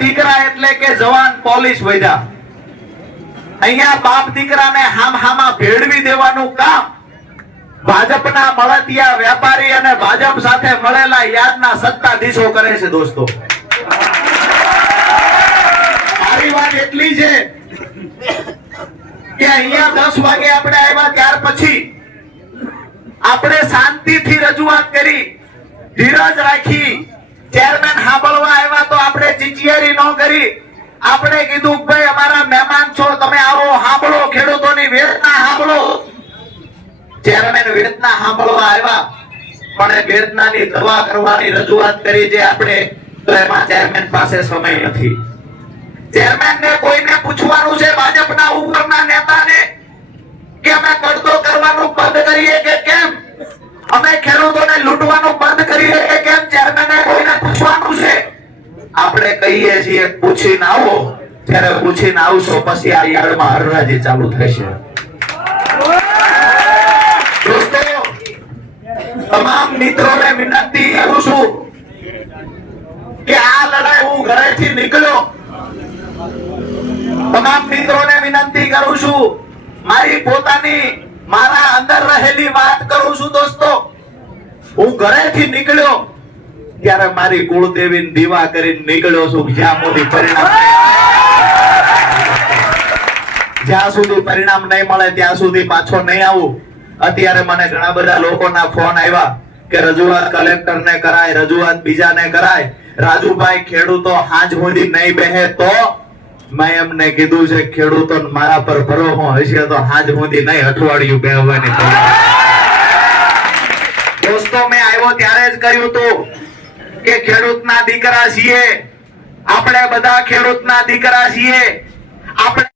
દીકરા એટલે કે જવાન પોલીસ વૈદા અહીંયા બાપ દીકરાને હામહામાં ભેળવી દેવાનું કામ ભાજપના મળતિયા વેપારી અને ભાજપ સાથે મળેલા યાદના સત્તાધીશો કરે છે દોસ્તો। મારી વાત એટલી છે કે અહીંયા 10 વાગે આપણે આવ્યા ત્યાર પછી આપણે શાંતિથી રજૂઆત કરી, ધીરજ રાખી, ચેરમેન સાંભળવા આવ્યા તો આપણે ચીચિયારી ન કરી, આપણે કીધું ભાઈ અમારા મહેમાન છો, તમે આવો, સાંભળો, ખેડૂતોની વેદના સાંભળો। ચેરમેન વેદના સાંભળવા આવ્યા પણ વેદનાની દવા કરવાની રજૂઆત કરી જે આપણે તો એમાં ચેરમેન પાસે સમય નથી। ચેરમેનને કોઈને પૂછવાનું છે ભાજપના ઉપરના નેતાને કે અમે કડતો કરવાનું બંધ કરીએ કે કેમ, અમે ખેડૂતોને લૂંટવાનું બંધ કરીએ કે કેમ, ચેરમેને કોઈને પૂછવાનું છે। આપણે કહીએ છીએ પૂછીને આવો, ત્યારે પૂછીને આવશો પછી આ યાર્ડમાં હરરાજી ચાલુ થશે। દોસ્તો, તમામ મિત્રોને વિનંતી કરું છું કે આ લડાઈ હું ઘરેથી નીકળ્યો, તમામ મિત્રોને વિનંતી કરું છું, મારી પોતાની મારા અંદર રહેલી વાત કરું છું દોસ્તો। હું ઘરેથી નીકળ્યો ત્યારે મારી કુળદેવીને દીવા કરીને નીકળ્યો છું, જ્યાં સુધી પરિણામ નહીં મળે ત્યાં સુધી પાછો નહીં આવું। અત્યારે મને ઘણા બધા લોકોના ફોન આવ્યા કે રજૂઆત કલેક્ટરને કરાય, રજૂઆત બીજાને કરાય, રાજુભાઈ ખેડૂતો હાંજ સુધી નહીં બેહે તો મેં એમને કીધું છે ખેડૂતો મારા પર ભરોસો હશે તો હાંજ સુધી નહીં, અઠવાડિયું બેહવાની દોસ્તો મેં આવ્યો ત્યારે જ કર્યું હતું કે ખેડૂતના દીકરા છીએ આપણે, બધા ખેડૂતના દીકરા છીએ આપણે।